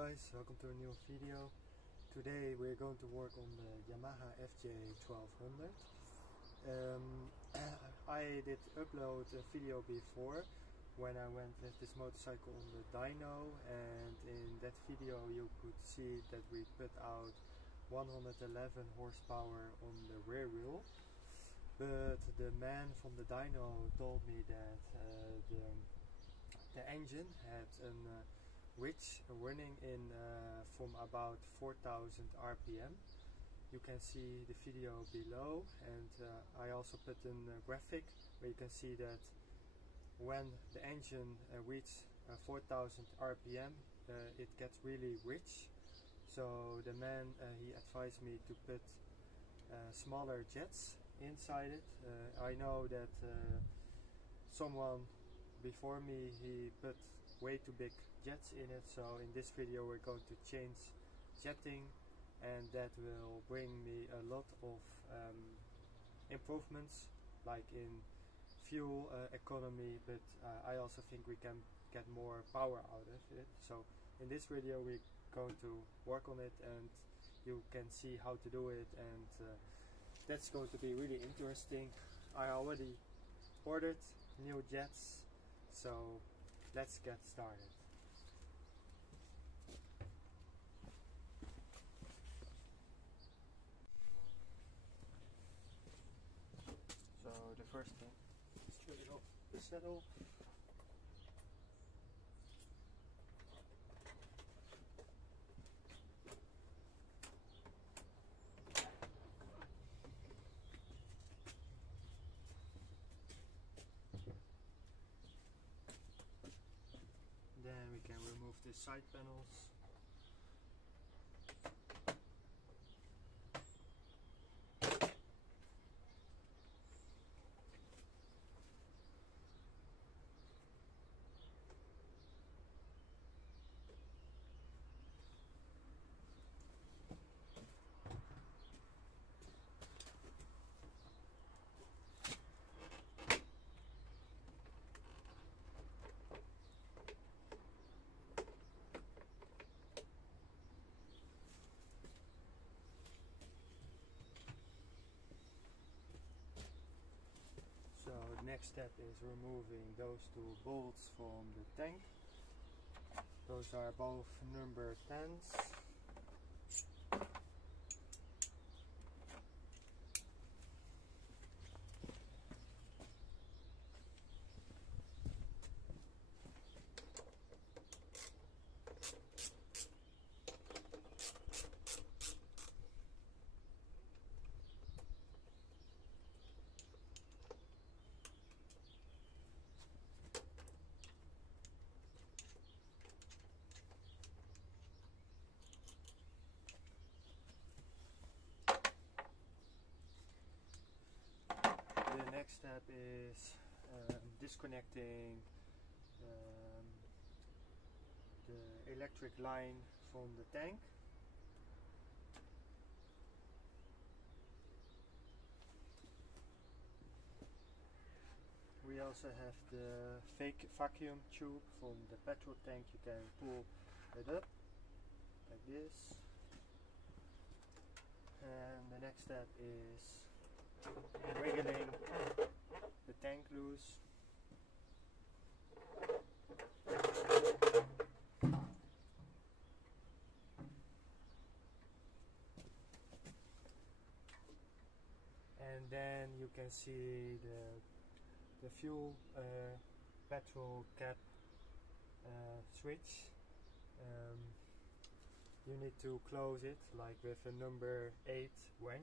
guys, welcome to a new video. Today we're going to work on the Yamaha FJ1200. I did upload a video before when I went with this motorcycle on the DYNO, and in that video you could see that we put out 111 horsepower on the rear wheel. But the man from the DYNO told me that the engine had a which running in from about 4000 RPM. You can see the video below, and I also put a graphic where you can see that when the engine reaches 4000 RPM it gets really rich. So the man he advised me to put smaller jets inside it. I know that someone before me he put way too big jets in it, so in this video we're going to change jetting, and that will bring me a lot of improvements, like in fuel economy, but I also think we can get more power out of it. So in this video we're going to work on it, and you can see how to do it, and that's going to be really interesting. I already ordered new jets, so let's get started. So the first thing, straight off the saddle. Then we can remove the side panels. So the next step is removing those two bolts from the tank. Those are both number 10s. The next step is disconnecting the electric line from the tank. We also have the fake vacuum tube from the petrol tank. You can pull it up like this. And the next step is wiggling the tank loose. And then you can see the fuel petrol cap switch. You need to close it like with a number 8 wrench.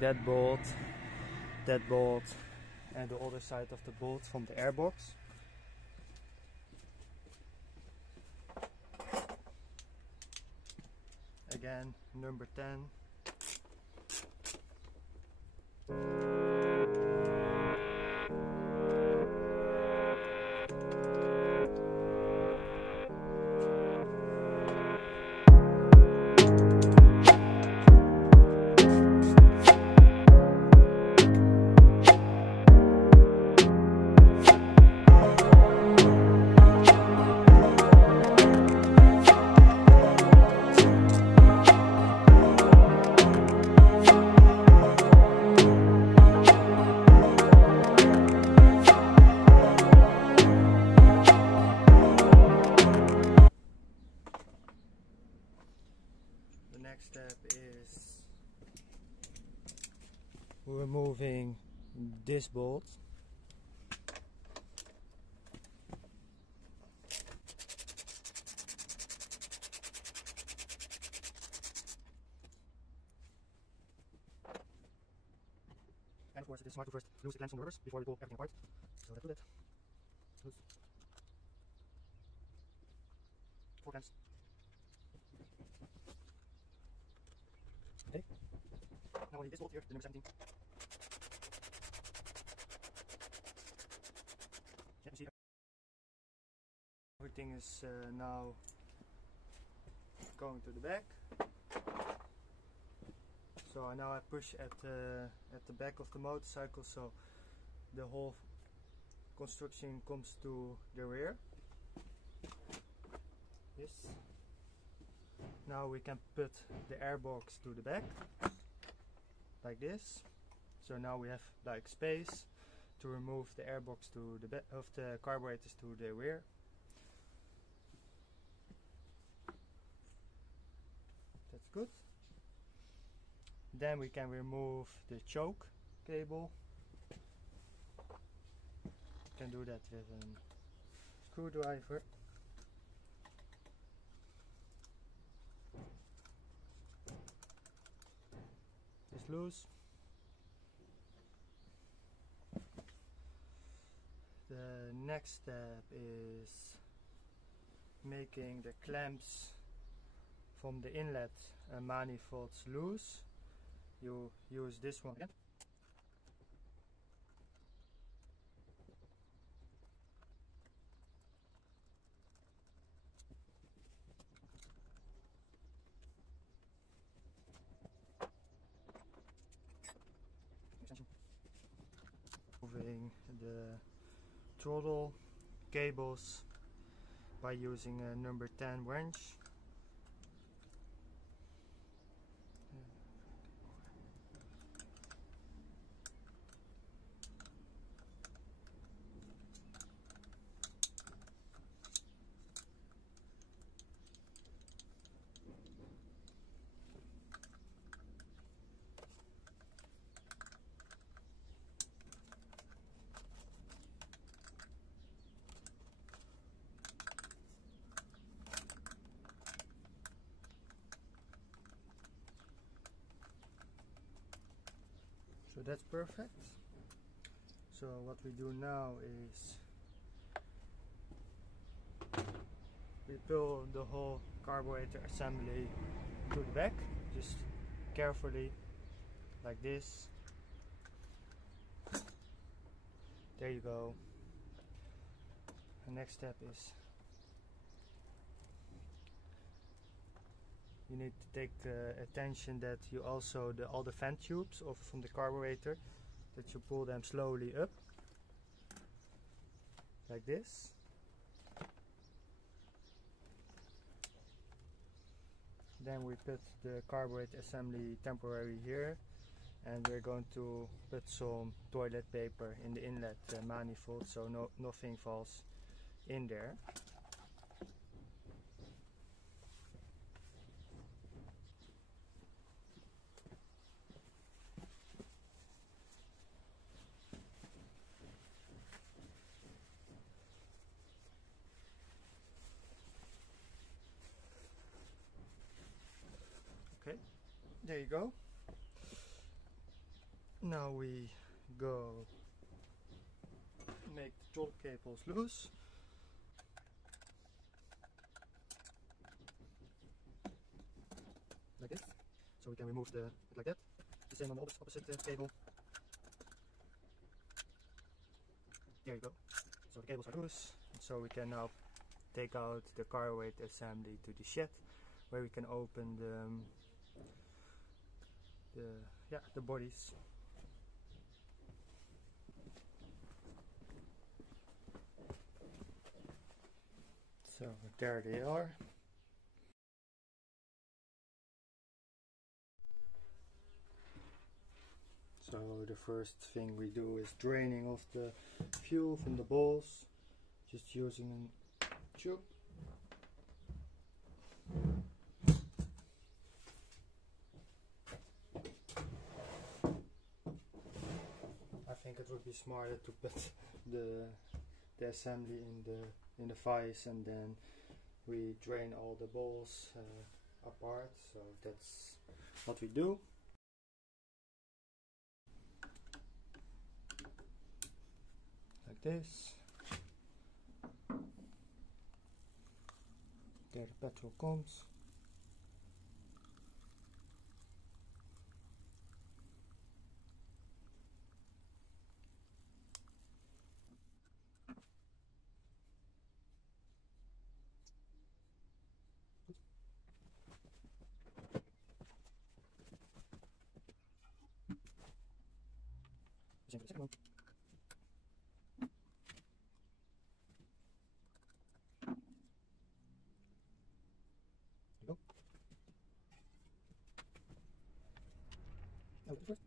that bolt, and the other side of the bolt from the airbox. Again, number 10. The next step is removing this bolt. And of course it is smart to first loose the clamps on the rivers before we pull everything apart. So let's do that. Loose. 4 clamps. Okay. Now we need this bolt here, the number 17. Yeah, you see everything is now going to the back. So now I push at the back of the motorcycle, so the whole construction comes to the rear. Yes. Now we can put the airbox to the back, like this. So now we have like space to remove the airbox to the back of the carburetors to the rear. That's good. Then we can remove the choke cable. You can do that with a screwdriver. It's loose. The next step is making the clamps from the inlet manifolds loose. You use this one again. Moving the throttle cables by using a number 10 wrench. So that's perfect. So what we do now is we pull the whole carburetor assembly to the back, just carefully, like this. There you go. The next step is you need to take attention that you also all the vent tubes from the carburetor, that you pull them slowly up like this. Then we put the carburetor assembly temporarily here, and we're going to put some toilet paper in the inlet manifold so nothing falls in there. Okay, there you go. Now we go make the throttle cables loose. Like this. So we can remove it like that. The same on the opposite cable. There you go. So the cables are loose. So we can now take out the carburetor assembly to the shed, where we can open the bodies. So there they are. So the first thing we do is draining off the fuel from the balls, just using a tube. I think it would be smarter to put the assembly in the vise, and then we drain all the balls apart. So that's what we do. Like this. There the petrol comes. Same for the second one. There you go. Now the first.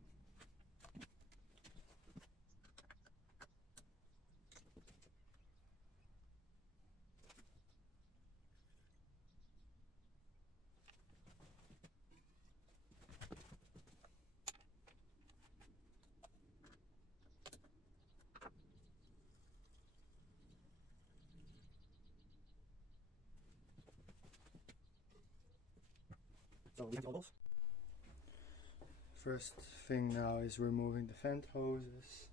So we empty all the balls. First thing now is removing the vent hoses.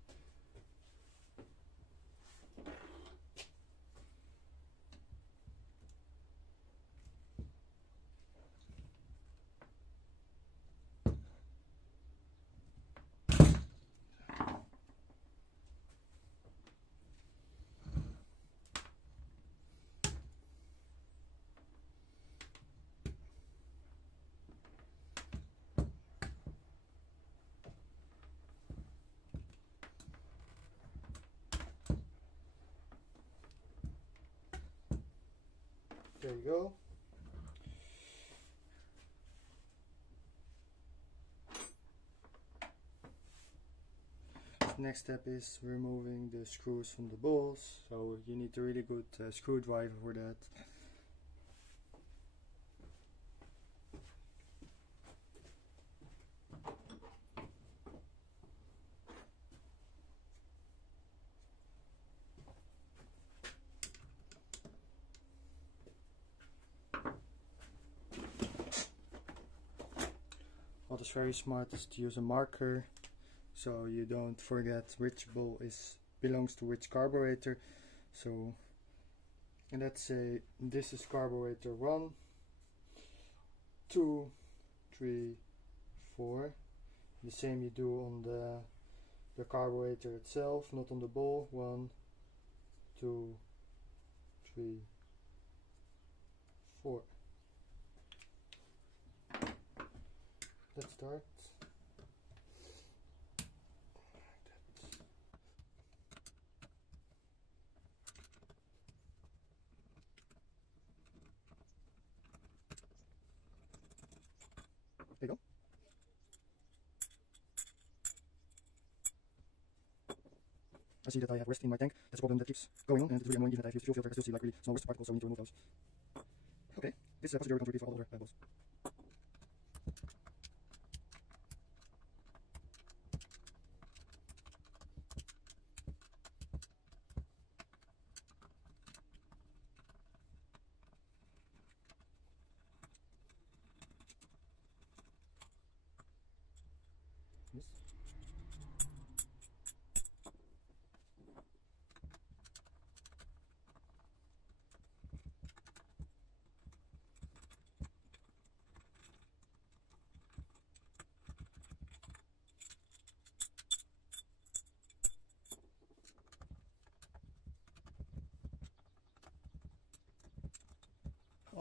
There you go. The next step is removing the screws from the balls. So you need a really good screwdriver for that. What is very smart is to use a marker, so you don't forget which ball belongs to which carburetor. So, and let's say this is carburetor 1, 2, 3, 4. The same you do on the carburetor itself, not on the ball. 1, 2, 3, 4. Let's start. There you go. I see that I have rust in my tank. That's a problem that keeps going on, and it's really annoying even that I've used the fuel filter. I still see like really small rust particles, so we need to remove those. Okay, this procedure we're going to repeat for all other balls. Yes.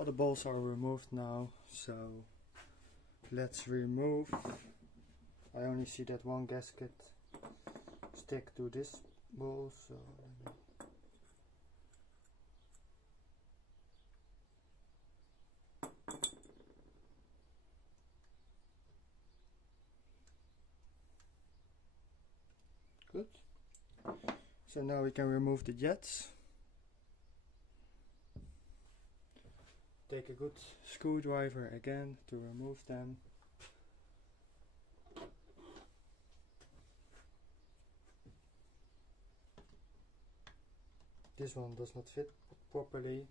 All the bolts are removed now, so let's remove. I only see that one gasket stick to this bolt, so good. So now we can remove the jets. Take a good screwdriver again to remove them. This one does not fit properly.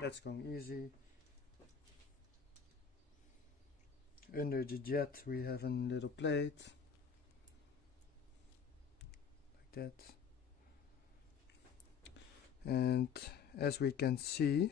That's going easy. Under the jet we have a little plate like that, and as we can see,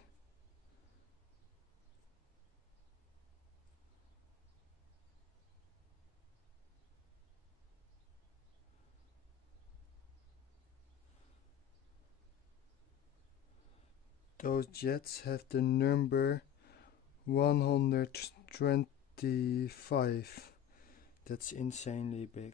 those jets have the number 125. That's insanely big.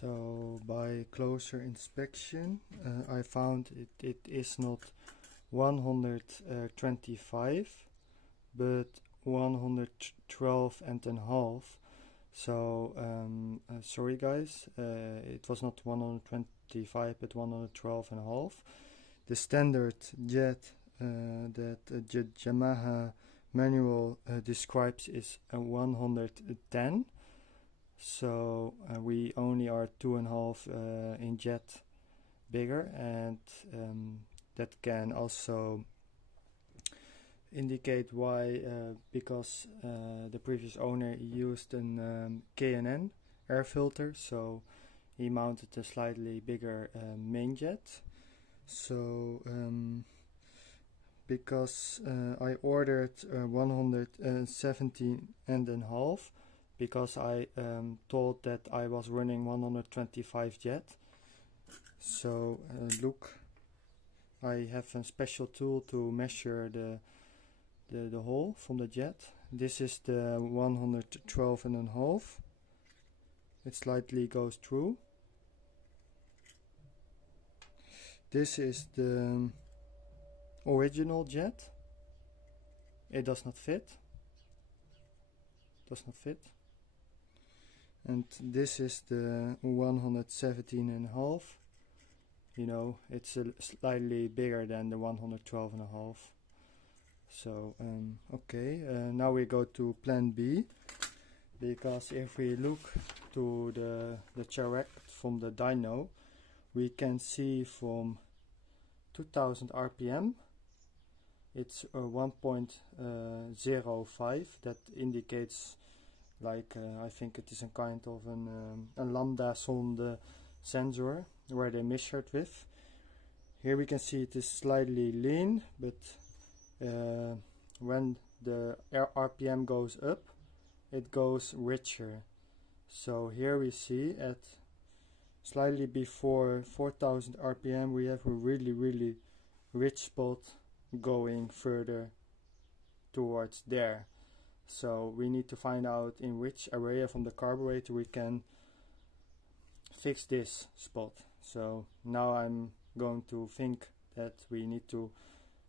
So by closer inspection, I found it is not 125 but 112 and a half. So sorry guys, it was not 125 but 112 and a half. The standard jet that Yamaha manual describes is 110. So we only are 2.5 in jet bigger, and that can also indicate why, because the previous owner used an K&N air filter, so he mounted a slightly bigger main jet. So because I ordered 117 and a half, because I thought that I was running 125 jet. So look, I have a special tool to measure the hole from the jet. This is the 112 and a half. It slightly goes through. This is the original jet. It does not fit. Does not fit. And this is the 117 and a half. You know, it's slightly bigger than the 112 and a half. So okay, now we go to plan B, because if we look to the chariot from the dyno, we can see from 2000 RPM it's 1.05. that indicates, like I think it is a kind of a lambda sonde sensor where they measured with. Here we can see it is slightly lean, but when the RPM goes up, it goes richer. So here we see at slightly before 4000 RPM we have a really rich spot going further towards there. So we need to find out in which area from the carburetor we can fix this spot. So now I'm going to think that we need to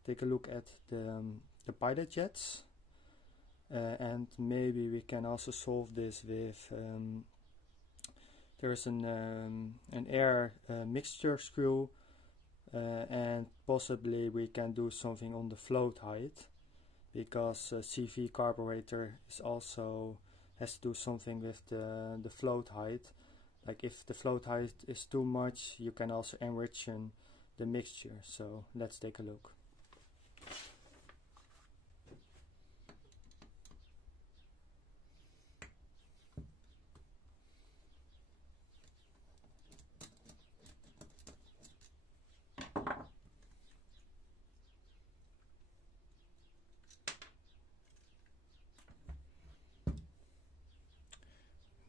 take a look at the pilot jets, and maybe we can also solve this with there's an air mixture screw, and possibly we can do something on the float height, because CV carburetor is also has to do something with the float height. Like if the float height is too much, you can also enrich the mixture. So let's take a look.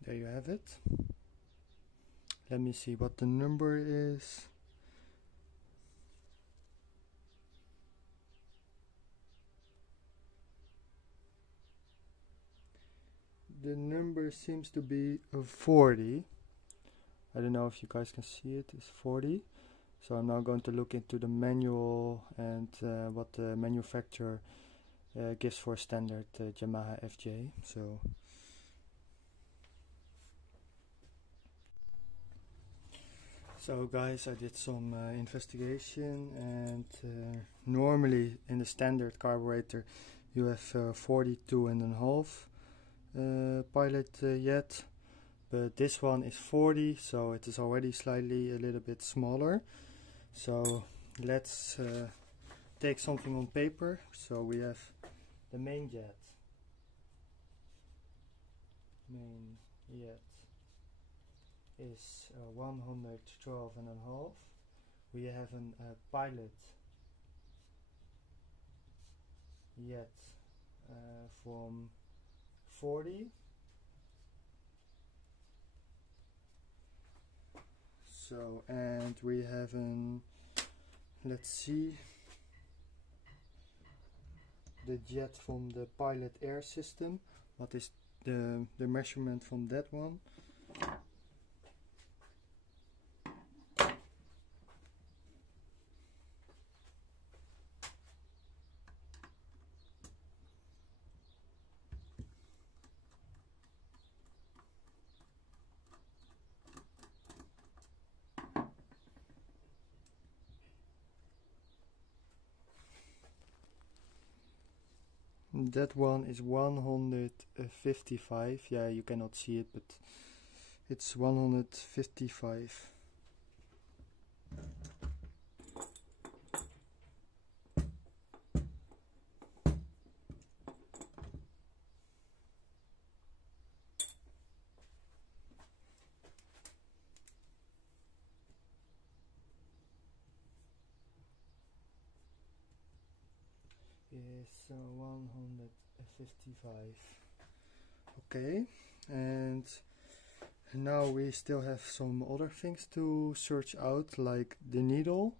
There you have it. Let me see what the number is. The number seems to be 40. I don't know if you guys can see it. It's 40. So I'm now going to look into the manual and what the manufacturer gives for standard Yamaha FJ. So guys, I did some investigation, and normally in the standard carburetor you have 42.5 pilot jet, but this one is 40, so it is already slightly a little bit smaller. So let's take something on paper. So we have the main jet. Main jet is 112.5. We have a pilot jet from 40. So, and we have let's see, the jet from the pilot air system. What is the measurement from that one? That one is 155. Yeah, you cannot see it, but it's 155. Is 155. Okay, and now we still have some other things to search out, like the needle,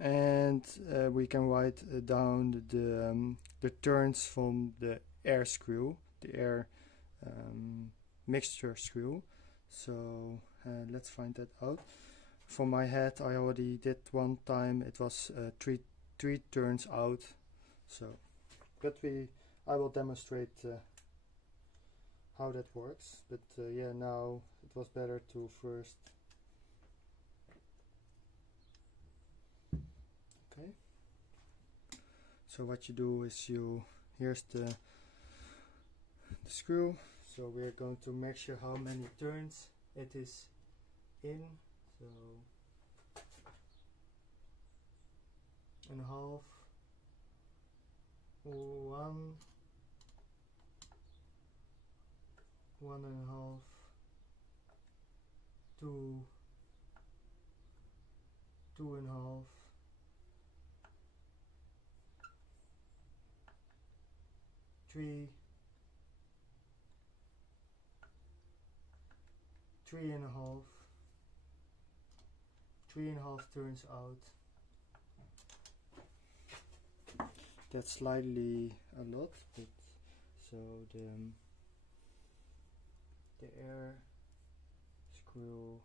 and we can write down the turns from the air screw, the air mixture screw. So let's find that out. For my head, I already did one time. It was three turns out. So, but I will demonstrate how that works. But yeah, now it was better to first. Okay. So what you do is here's the screw. So we are going to measure how many turns it is in. So 1/2. 1.5, 2, 2.5, 3.5 turns out. That's slightly a lot, but so the air screw,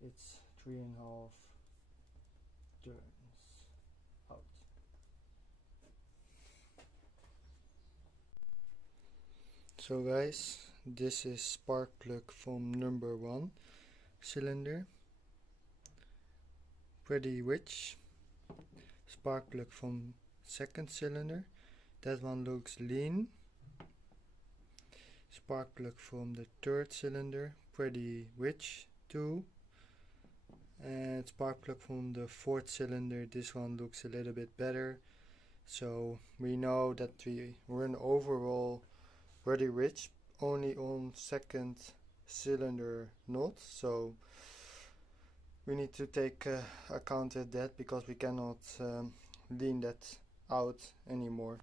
it's 3.5 turns out. So guys, this is spark plug from number 1 cylinder, pretty rich. Spark plug from 2nd cylinder, that one looks lean. Spark plug from the 3rd cylinder, pretty rich too. And spark plug from the 4th cylinder, this one looks a little bit better. So we know that we run overall pretty rich, only on 2nd cylinder not. So we need to take account of that, because we cannot lean that out anymore.